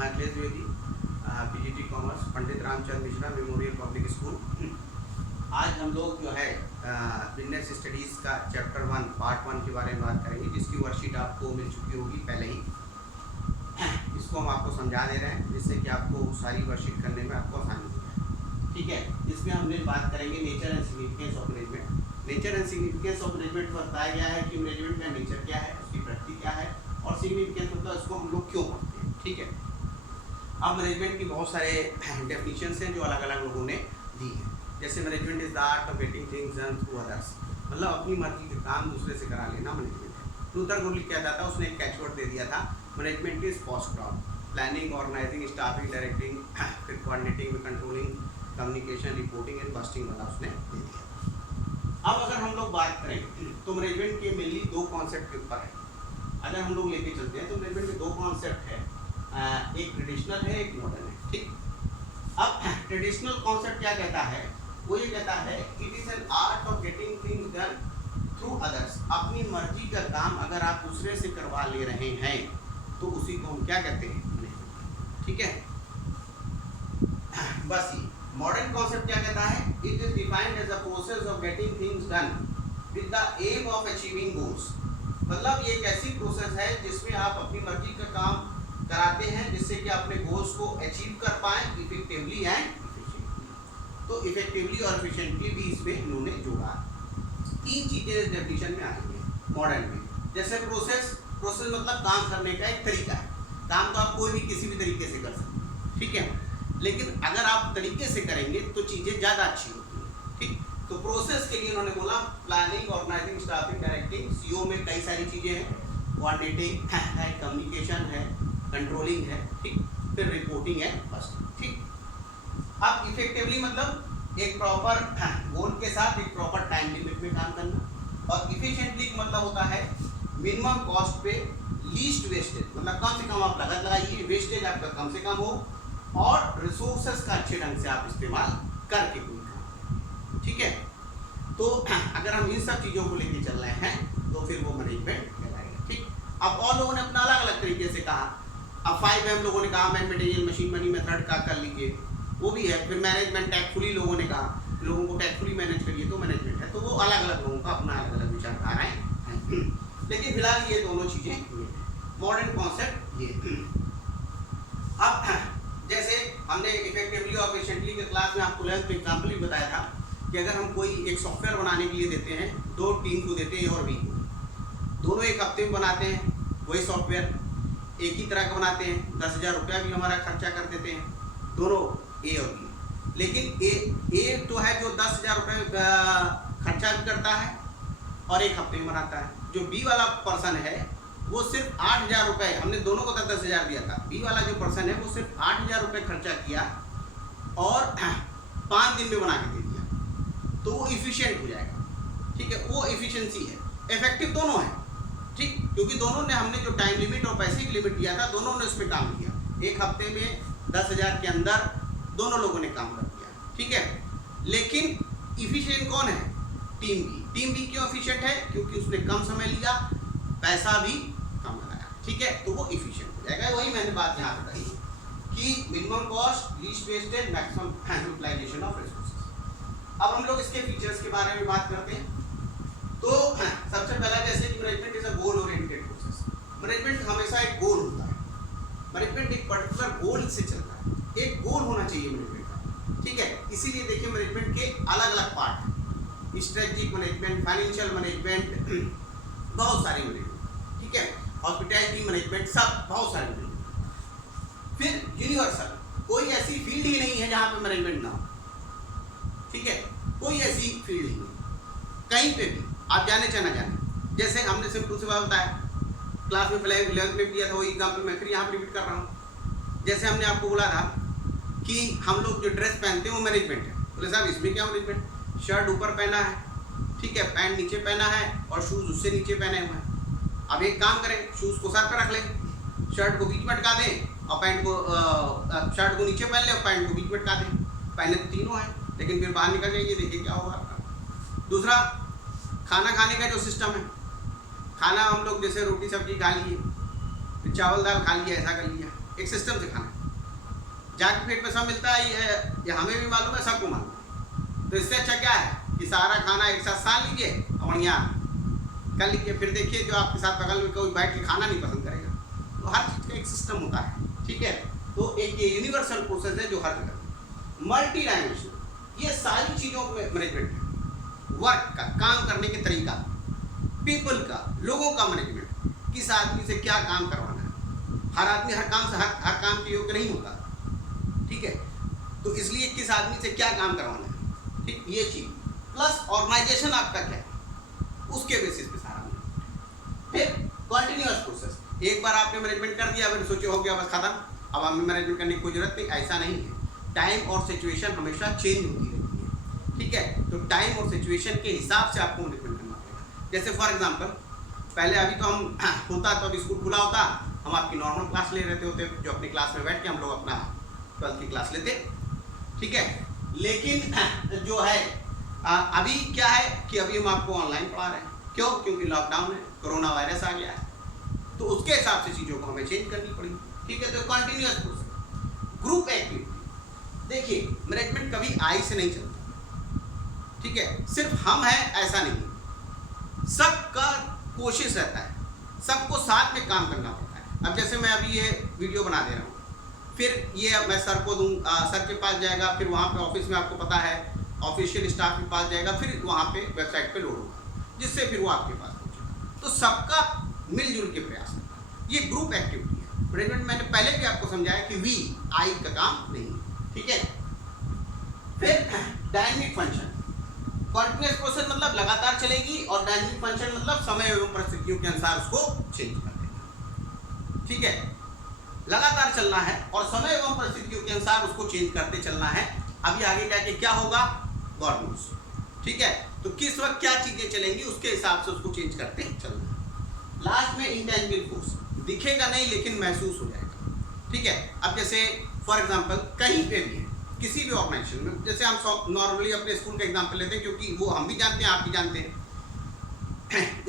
मैं Akhilesh Dwivedi, PGT commerce, Pandit Ramchandra Mishra memorial public school. आज हम लोग जो है बिजनेस स्टडीज़ का चैप्टर 1 पार्ट 1 के बारे में बात करेंगे, जिसकी वर्कशीट आपको मिल चुकी होगी पहले ही। इसको हम आपको समझा दे रहे हैं जिससे कि आपको सारी वर्कशीट करने में आपको आसानी हो जाए। ठीक है, इसमें हमने बात करेंगे nature and significance of management. Nature and significance of management में बताया गया है कि मैनेजमेंट का नेचर क्या है, उसकी प्रकृति क्या है, और सिग्निफिकेंस मतलब इसको हम लोग क्यों पढ़ते हैं। ठीक है, अब मैनेजमेंट की बहुत सारे डेफिनेशंस हैं जो अलग अलग लोगों ने दी है। जैसे management is the art of getting things done through others, मतलब अपनी मर्जी के काम दूसरे से करा लेना मैनेजमेंट है। लूथर गुरलिच कहता था, उसने एक कैचवर्ड दे दिया था, management is POSDCORB, planning, organising, staffing, directing, फिर coordinating, controlling, communication, reporting and budgeting वाला उसने दे दिया। अब अगर हम लोग बात करें तो मैनेजमेंट के मेनली दो कॉन्सेप्ट के ऊपर है। अगर हम लोग लेके चलते हैं तो मैनेजमेंट के दो कॉन्सेप्ट है, एक ट्रेडिशनल है, एक मॉडर्न है। ठीक, अब ट्रेडिशनल कॉन्सेप्ट क्या कहता है, वो ये कहता है it is an art of getting things done through others. अपनी मर्जी का काम अगर आप दूसरे से करवा ले रहे हैं तो उसी को हम क्या कहते हैं, ठीक है। बस ये मॉडर्न कॉन्सेप्ट क्या कहता है, it is defined as a process of getting things done with the aim of achieving goals. मतलब ये एक ऐसी प्रोसेस है जिसमें आप अपनी मर्जी का काम कराते हैं जिससे कि अपने गोल्स को अचीव कर पाएं इफेक्टिवली एंड इफिशिएंटली। तो इफेक्टिवली और इफिशिएंटली भी इसमें इन्होंने जोड़ा। तीन चीजें इस डेफिनेशन में आएंगी मॉडर्न में। जैसे प्रोसेस मतलब काम करने का एक तरीका है। काम तो आप कोई भी किसी भी तरीके से कर सकते हैं, ठीक है, लेकिन अगर आप तरीके से करेंगे तो चीजें ज्यादा अच्छी होती हैं। ठीक, तो प्रोसेस के लिए उन्होंने बोला प्लानिंग, ऑर्गेनाइजिंग, स्टाफिंग, डायरेक्टिंग। सीओ में कई सारी चीजें हैं, कोऑर्डिनेटिंग है, कम्युनिकेशन है, कंट्रोलिंग है, ठीक, फिर रिपोर्टिंग है, बस। ठीक, अब इफेक्टिवली मतलब एक प्रॉपर गोल के साथ एक प्रॉपर टाइम लिमिट में काम करना, और इफिशिएंटली मतलब होता है मिनिमम कॉस्ट पे लीस्ट वेस्टेज, मतलब कम से कम आप लागत लगाइए, वेस्टेज आपका कम से कम हो, और रिसोर्सेस का अच्छे ढंग से आप इस्तेमाल करके कोई काम। ठीक है, तो अगर हम इन सब चीज़ों को लेके चल रहे हैं तो फिर वो मैनेजमेंट कहलाएगा। ठीक, अब और लोगों ने अपना अलग अलग तरीके से कहा। अब 5M लोगों ने कहा man material machine money method का कर लीजिए, वो भी है। फिर मैनेजमेंट टैक्टफुली लोगों ने कहा, लोगों को टैक्टफुली मैनेज करिए तो मैनेजमेंट है। तो वो अलग अलग लोगों का अपना अलग अलग विचारधाराएं हैं, लेकिन फिलहाल ये दोनों चीज़ें मॉडर्न कॉन्सेप्ट ये। अब जैसे हमने इफेक्टिवली और एफिशिएंटली के क्लास में आपको लेवल पे एग्जाम्पल भी बताया था कि अगर हम कोई एक सॉफ्टवेयर बनाने के लिए देते हैं, दो टीम को देते हैं, ए और बी को, दोनों एक हफ्ते में बनाते हैं वही सॉफ्टवेयर, एक ही तरह का बनाते हैं, 10,000 रुपया भी हमारा खर्चा कर देते हैं दोनों ए और बी। लेकिन ए तो है जो 10,000 रुपये खर्चा भी करता है और एक हफ्ते में बनाता है। जो बी वाला पर्सन है वो सिर्फ 8,000 रुपये, हमने दोनों को 10,000 दिया था, बी वाला जो पर्सन है वो सिर्फ 8,000 रुपये खर्चा किया और 5 दिन में बना के दे दिया, तो वो इफिशिएंट हो जाएगा। ठीक है, वो इफिशिएंसी है। इफेक्टिव दोनों है, ठीक, क्योंकि दोनों ने हमने जो टाइम लिमिट और पैसे की लिमिट दिया था, दोनों ने उसमें काम किया। एक हफ्ते में 10,000 के अंदर दोनों लोगों ने काम कर दिया। ठीक है, लेकिन इफिशिएंट कौन है, टीम बी। टीम बी क्यों एफिशिएंट है, क्योंकि उसने कम समय लिया, पैसा भी कम लगाया। ठीक है, तो वो एफिशिएंट हो जाएगा। वही मैंने बात यहाँ पे कही कि minimum cost, least wastage, maximum utilisation of resources. अब हम लोग इसके फीचर्स के बारे में बात करते हैं। तो सबसे पहला जैसे कि management is a goal oriented process. Management हमेशा एक गोल होता है, मैनेजमेंट एक पर्टिकुलर गोल से चलता है, एक गोल होना चाहिए मैनेजमेंट का। ठीक है, इसीलिए देखिए मैनेजमेंट के अलग अलग पार्ट हैं, स्ट्रेटेजिक मैनेजमेंट, फाइनेंशियल मैनेजमेंट, बहुत सारे मैनेजमेंट, ठीक है, हॉस्पिटैलिटी मैनेजमेंट, सब बहुत सारे मैनेजमेंट। फिर यूनिवर्सल, कोई ऐसी फील्ड ही नहीं है जहाँ पे मैनेजमेंट ना हो। ठीक है, कोई ऐसी फील्ड ही नहीं, कहीं पे भी आप जाने चाहे ना जाने। जैसे हमने सिंपल से बात बताया, क्लास में पहले 11th में दिया था, वही एग्जाम्पल मैं फिर यहाँ पर रिपीट कर रहा हूँ। जैसे हमने आपको बोला था कि हम लोग जो ड्रेस पहनते हैं वो मैनेजमेंट है। बोले साहब इसमें क्या मैनेजमेंट, शर्ट ऊपर पहना है, ठीक है, पैंट नीचे पहना है और शूज़ उससे नीचे पहने हुए हैं। अब एक काम करें, शूज़ को सर पर रख लें, शर्ट को बीच में अटका दें और पैंट को शर्ट को नीचे पहन लें और पैंट को बीच में अटका दें। पहले तो तीनों हैं, लेकिन फिर बाहर निकल जाइए, देखिए क्या होगा आपका। दूसरा, खाना खाने का जो सिस्टम है, खाना हम लोग जैसे रोटी सब्जी खा लिए, चावल दाल खा लिया, ऐसा कर लिया, एक सिस्टम से खाना है। जाके पेट में सब मिलता है, ये हमें भी मालूम है, सबको मालूम है। तो इससे अच्छा क्या है कि सारा खाना एक साथ सान लीजिए और बढ़िया कर लीजिए। फिर देखिए जो आपके साथ बगल में कोई बैठ के खाना नहीं पसंद करेगा। तो हर चीज़ का एक सिस्टम होता है, ठीक है। तो एक ये यूनिवर्सल प्रोसेस है जो हर जगह। मल्टी डायमेंशनल, ये सारी चीज़ों में मैनेजमेंट है। वर्क का, काम करने के तरीका, पीपल का, लोगों का मैनेजमेंट, किस आदमी से क्या काम करवाना है। हर आदमी हर काम से हर काम के योग्य नहीं होता, ठीक है। तो इसलिए किस आदमी से क्या काम करवाना है, ठीक, ये चीज़ प्लस ऑर्गेनाइजेशन आपका क्या है, उसके बेसिस पे सारा मैनेजमेंट। फिर कंटिन्यूअस प्रोसेस, एक बार आपने मैनेजमेंट कर दिया, फिर सोचे हो गया बस खत्म, अब हमें मैनेजमेंट करने की कोई जरूरत नहीं, ऐसा नहीं है। टाइम और सिचुएशन हमेशा चेंज होती रहती है, ठीक है। तो टाइम और सिचुएशन के हिसाब से आपको मैनेजमेंट करना पड़ेगा। जैसे फॉर एग्जांपल, पहले अभी तो हम होता तो अभी स्कूल खुला होता, हम आपकी नॉर्मल क्लास ले रहते होते, जो अपनी क्लास में बैठ के हम लोग अपना 12th की क्लास लेते, ठीक है। लेकिन जो है अभी क्या है कि अभी हम आपको ऑनलाइन पढ़ा रहे हैं। क्यों? क्योंकि लॉकडाउन है, कोरोना वायरस आ गया है, तो उसके हिसाब से चीज़ों को हमें चेंज करनी पड़ेगी, ठीक है। तो कंटिन्यूअस प्रोसेस, ग्रुप एक्टिविटी। देखिए मैनेजमेंट कभी आई से नहीं चलता, ठीक है। सिर्फ हम हैं ऐसा नहीं, सबका कोशिश रहता है, सबको साथ में काम करना पड़ता है। अब जैसे मैं अभी ये वीडियो बना दे रहा हूँ, फिर ये मैं सर को दूँ, सर के पास जाएगा, फिर वहाँ पे ऑफिस में आपको पता है ऑफिशियल स्टाफ के पास जाएगा, फिर वहाँ पे वेबसाइट पे लोड होगा, जिससे फिर वो आपके पास पहुँचेगा। तो सबका मिलजुल के प्रयास करता है, ये ग्रुप एक्टिविटी है। मैनेजमेंट मैंने पहले भी आपको समझाया कि वी आई का काम नहीं, ठीक है। फिर डायनेमिक फंक्शन, कॉन्टिन्यूअस प्रोसेस मतलब लगातार चलेगी, और डायनेमिक फंक्शन मतलब समय एवं परिस्थितियों के अनुसार उसको चेंज कर देगा, ठीक है। लगातार चलना है और समय एवं परिस्थितियों के अनुसार उसको चेंज करते चलना है। अभी आगे जाके क्या होगा, गॉड नोस, ठीक है। तो किस वक्त क्या चीजें चलेंगी उसके हिसाब से उसको चेंज करते चलना है। लास्ट में इंटेंजिबल फोर्स, दिखेगा नहीं लेकिन महसूस हो जाएगा, ठीक है। अब जैसे फॉर एग्जांपल कहीं पे भी है, किसी भी ऑर्गेनाइजेशन में, जैसे हम नॉर्मली अपने स्कूल का एग्जांपल लेते हैं, क्योंकि वो हम भी जानते हैं, आप भी जानते हैं।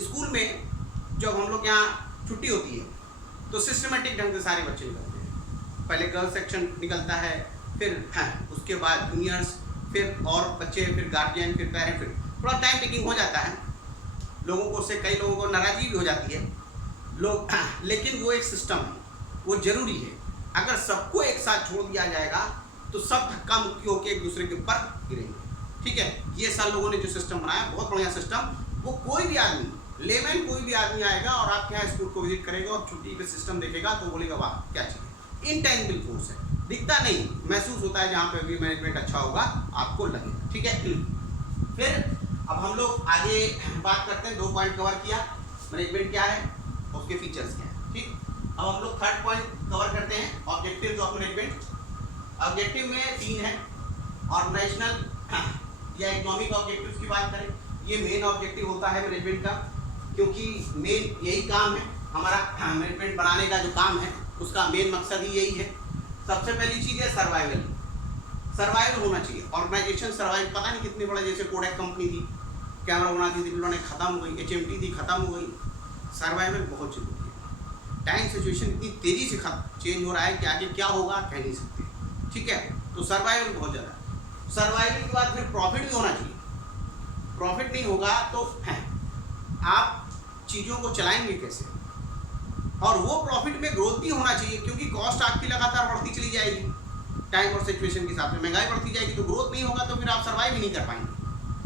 स्कूल में जब हम लोग यहाँ छुट्टी होती है तो सिस्टमेटिक ढंग से सारे बच्चे निकलते हैं। पहले गर्ल्स सेक्शन निकलता है, फिर उसके बाद जूनियर्स, फिर और बच्चे, फिर गार्जियन, फिर पेरेंट, फिर थोड़ा टाइम टेकिंग हो जाता है लोगों को, उससे कई लोगों को नाराजगी भी हो जाती है लोग, लेकिन वो एक सिस्टम है, वो जरूरी है। अगर सबको एक साथ छोड़ दिया जाएगा तो सब धक्का मुक्की होकर एक दूसरे के ऊपर गिरेंगे, ठीक है। ये साल लोगों ने जो सिस्टम बनाया, बहुत बढ़िया सिस्टम। वो कोई भी आदमी, लेमैन कोई भी आदमी आएगा और आपके यहाँ स्कूल को विजिट करेगा और छुट्टी का सिस्टम देखेगा तो बोलेगा वाह क्या चीज़। इनटेंजिबल फोर्स है, दिखता नहीं, महसूस होता है। जहाँ पे भी मैनेजमेंट अच्छा होगा आपको लगेगा, ठीक है। फिर अब हम लोग आगे बात करते हैं, 2 पॉइंट कवर किया, मैनेजमेंट क्या है, उसके फीचर्स क्या है, ठीक। अब हम लोग 3rd पॉइंट कवर करते हैं, ऑब्जेक्टिव्स ऑफ मैनेजमेंट। ऑब्जेक्टिव में 3 है, ऑर्गेनाइजेशनल या इकोनॉमिक ऑब्जेक्टिव्स की बात करें, ये मेन ऑब्जेक्टिव होता है मैनेजमेंट का, क्योंकि मेन यही काम है हमारा, मैनेजमेंट बनाने का जो काम है उसका मेन मकसद ही यही है। सबसे पहली चीज़ है सर्वाइवल, सर्वाइवल होना चाहिए। ऑर्गेनाइजेशन सर्वाइव, पता नहीं कितने बड़े, जैसे कोडेक कंपनी थी, कैमरा बनाती थी, उन्होंने खत्म हो गई, HMT थी, खत्म हो गई। सर्वाइवल बहुत जरूरी है। टाइम सिचुएशन इतनी तेज़ी से चेंज हो रहा है कि आगे क्या होगा कह नहीं सकते, ठीक है। तो सर्वाइवल बहुत ज़्यादा। सर्वाइवल के बाद फिर प्रॉफिट भी होना चाहिए। प्रॉफिट नहीं होगा तो आप चीज़ों को चलाएंगे कैसे, और वो प्रॉफिट में ग्रोथ भी होना चाहिए, क्योंकि कॉस्ट आपकी लगातार बढ़ती चली जाएगी टाइम और सिचुएशन के हिसाब से, महंगाई बढ़ती जाएगी, तो ग्रोथ नहीं होगा तो फिर आप सर्वाइव ही नहीं कर पाएंगे,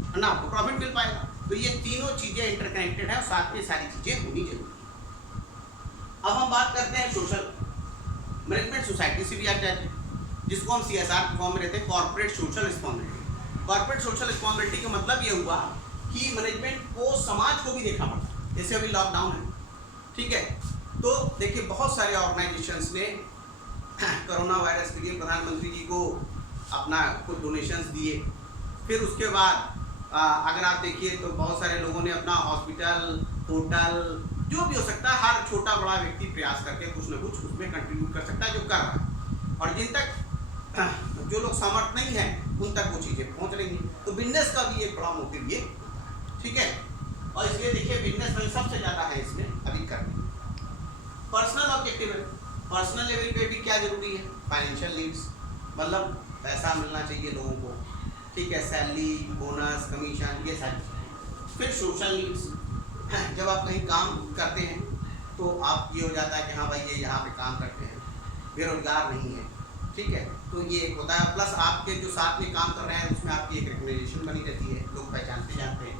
है ना, आपको प्रॉफिट मिल पाएगा। तो ये तीनों चीज़ें इंटरकनेक्टेड है और साथ में सारी चीज़ें होनी जरूरी है। अब हम बात करते हैं सोशल मैनेजमेंट, सोसाइटी से भी आ जाते हैं, जिसको हम CSR के फॉर्म में रहते हैं, corporate social responsibility. Corporate social responsibility का मतलब ये हुआ कि मैनेजमेंट को समाज को भी देखना पड़ता है। जैसे अभी लॉकडाउन है, ठीक है, तो देखिए बहुत सारे ऑर्गेनाइजेशंस ने कोरोना वायरस के लिए प्रधानमंत्री जी को अपना कुछ डोनेशंस दिए। फिर उसके बाद अगर आप देखिए तो बहुत सारे लोगों ने अपना हॉस्पिटल, होटल, जो भी हो सकता है, हर छोटा बड़ा व्यक्ति प्रयास करके कुछ ना कुछ उसमें कंट्रीब्यूट कर सकता है, जो कर रहा है। और जिन तक जो लोग समर्थ नहीं है उन तक वो चीज़ें पहुँच रही हैं। तो बिजनेस का भी एक बड़ा मोटिव ये, ठीक है। और इसलिए देखिए बिजनेस में सबसे ज़्यादा है इसमें अभी करने। पर्सनल ऑब्जेक्टिव है, पर्सनल लेवल पे भी क्या जरूरी है, फाइनेंशियल नीड्स, मतलब पैसा मिलना चाहिए लोगों को, ठीक है, सैलरी, बोनस, कमीशन, ये सारी चीज़ें। फिर सोशल नीड्स, जब आप कहीं काम करते हैं तो आप ये हो जाता है कि हाँ भाई ये यहाँ पे काम करते हैं, बेरोजगार नहीं है, ठीक है, तो ये एक होता है। प्लस आपके जो साथ में काम कर रहे हैं उसमें आपकी एक रिकग्निशन बनी रहती है, लोग पहचानते जानते हैं।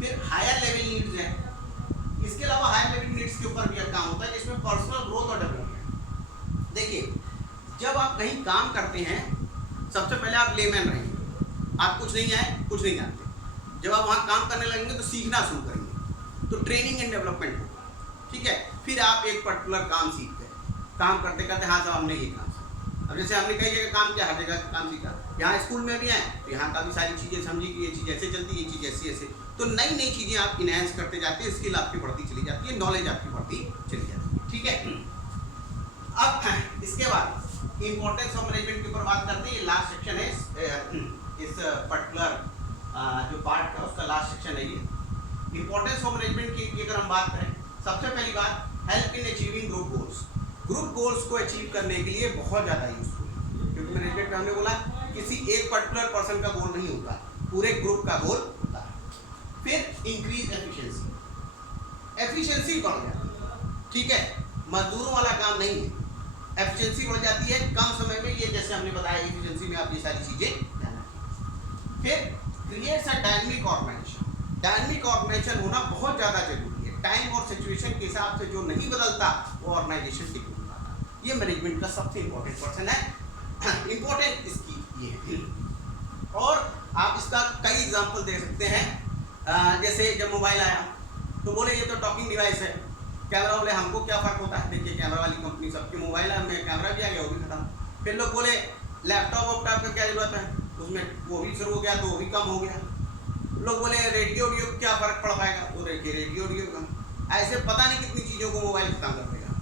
फिर हायर लेवल नीड्स है, इसके अलावा हायर लेवल नीड्स के ऊपर भी काम होता है जिसमें पर्सनल ग्रोथ और डेवलपमेंट। देखिए, जब आप कहीं काम करते हैं सबसे पहले आप लेमैन रहेंगे, आप कुछ नहीं आए, कुछ नहीं जानते। जब आप वहाँ काम करने लगेंगे तो सीखना शुरू करेंगे, तो ट्रेनिंग एंड डेवलपमेंट होगा, ठीक है। फिर आप एक पर्टिकुलर काम सीखते हैं, काम करते करते हाँ साहब हमने ये काम सीखा। अब जैसे हमने कई जगह काम किया, हर जगह काम सीखा, यहाँ स्कूल में भी आए तो यहाँ का भी सारी चीज़ें समझी कि ये चीज़ ऐसे चलती है, ये चीज़ ऐसी ऐसे, तो नई नई चीज़ें आप इनहेंस करते जाते हैं, स्किल आपकी बढ़ती चली जाती है, नॉलेज आपकी बढ़ती चली जाती है, ठीक है। अब इसके बाद इंपॉर्टेंस ऑफ मैनेजमेंट के ऊपर बात करते हैं। ये लास्ट सेक्शन है इस पर्टिकुलर जो पार्ट का, उसका लास्ट सेक्शन है ये। इंपॉर्टेंस ऑफ मैनेजमेंट की अगर हम बात करें, सबसे पहली बात, help in achieving group goals. Group goals को अचीव करने के लिए बहुत ज़्यादा यूजफुल है, क्योंकि मैनेजमेंट में हमने बोला किसी एक पर्टिकुलर पर्सन का गोल नहीं होता, पूरे ग्रुप का गोल होता है। फिर इंक्रीज एफिशिएंसी, एफिशिएंसी बढ़ जाती है, ठीक है, मजदूरों वाला काम नहीं है, एफिशिएंसी बढ़ जाती है कम समय में। ये जैसे हमने बताया एफिशिएंसी में आप ये सारी चीजें ध्यान रखें। फिर creates a dynamic organisation, dynamic organisation होना बहुत ज़्यादा जरूरी है। टाइम और सिचुएशन के हिसाब से जो नहीं बदलता वो ऑर्गेनाइजेशन टिक नहीं पाता। ये मैनेजमेंट का सबसे इंपॉर्टेंट पर्सन है, इंपॉर्टेंट इसकी ये है। और आप इसका कई एग्जाम्पल दे सकते हैं, जैसे जब मोबाइल आया तो बोले ये तो टॉकिंग डिवाइस है, कैमरा बोले हमको क्या फ़र्क होता है, देखिए कैमरा वाली कंपनी सबके मोबाइल में कैमरा भी आ गया, वो भी खत्म। फिर लोग बोले लैपटॉप वैपटॉप का क्या ज़रूरत है, उसमें वो भी शुरू हो गया तो वो भी कम हो गया। लोग बोले रेडियो ऑडियो क्या फ़र्क पड़ पाएगा, तो देखिए रेडियो ऑडियो कम। ऐसे पता नहीं कितनी चीज़ों को मोबाइल खत्म कर देगा,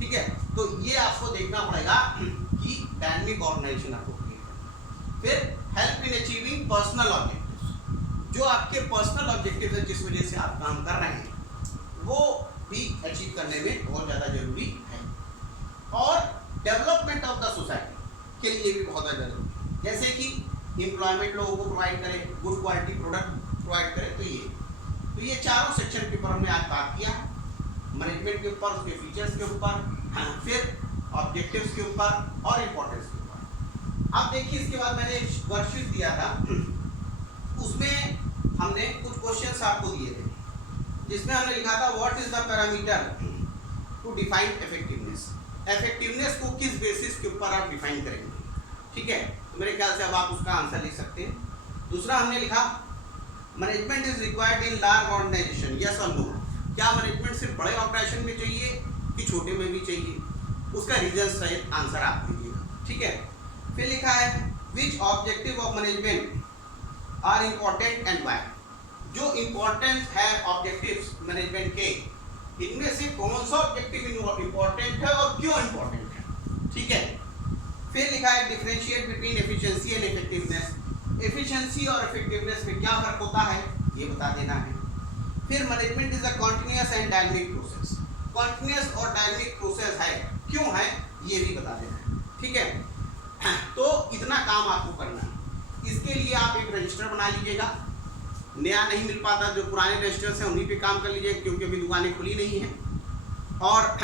ठीक है। तो ये आपको देखना पड़ेगा कि डायनामिक ऑर्गेनाइजेशन आपको क्रिएट करना। फिर help in achieving personal objectives, जो आपके पर्सनल ऑब्जेक्टिव है जिस वजह से आप काम कर रहे हैं वो भी अचीव करने में बहुत ज़्यादा जरूरी है। और डेवलपमेंट ऑफ द सोसाइटी के लिए भी बहुत ज़्यादा जरूरी है, जैसे कि एम्प्लॉयमेंट लोगों को प्रोवाइड करे, गुड क्वालिटी प्रोडक्ट प्रोवाइड करे। तो ये चारों सेक्शन के ऊपर हमने आज बात किया, मैनेजमेंट के ऊपर, उसके फीचर्स के ऊपर, फिर ऑब्जेक्टिव्स के ऊपर और इम्पोर्टेंस के ऊपर। अब देखिए इसके बाद मैंने एक वर्कशीट दिया था, उसमें हमने कुछ क्वेश्चंस आपको दिए थे, जिसमें हमने लिखा था what is the parameter to define effectiveness. Effectiveness को किस बेसिस के ऊपर आप डिफाइन करेंगे, ठीक है। तो मेरे ख्याल से अब आप उसका आंसर लिख सकते हैं। दूसरा हमने लिखा management is required in large organisation, yes और नो। क्या मैनेजमेंट सिर्फ बड़े ऑर्गेनाइजेशन में चाहिए कि छोटे में भी चाहिए, उसका रीजन सहित आंसर आप दीजिएगा, ठीक है। फिर लिखा है which objective of management are important and why. जो इम्पोर्टेंस है ऑब्जेक्टिव्स मैनेजमेंट के, इनमें से कौन सा ऑब्जेक्टिव इम्पोर्टेंट है और क्यों इम्पोर्टेंट है, ठीक है। फिर लिखा है differentiate between efficiency and effectiveness. Efficiency और इफेक्टिवनेस में क्या फर्क होता है ये बता देना है। फिर management is a continuous and dynamic process, continuous और डायनामिक प्रोसेस है, क्यों है ये भी बता देना है, ठीक है। तो इतना काम आपको करना है। इसके लिए आप एक रजिस्टर बना लीजिएगा, नया नहीं मिल पाता, जो पुराने रजिस्टर्स हैं उन्हीं पे काम कर लीजिए, क्योंकि अभी दुकानें खुली नहीं हैं। और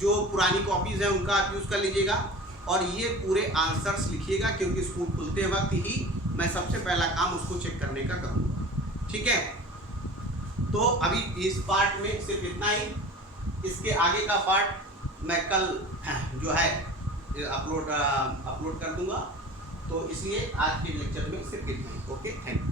जो पुरानी कॉपीज़ हैं उनका आप यूज़ कर लीजिएगा, और ये पूरे आंसर्स लिखिएगा, क्योंकि स्कूल खुलते वक्त ही मैं सबसे पहला काम उसको चेक करने का करूँगा, ठीक है। तो अभी इस पार्ट में सिर्फ इतना ही, इसके आगे का पार्ट मैं कल जो है अपलोड कर दूंगा। तो इसलिए आज के लेक्चर में सिर्फ इतना ही। Okay, thank you.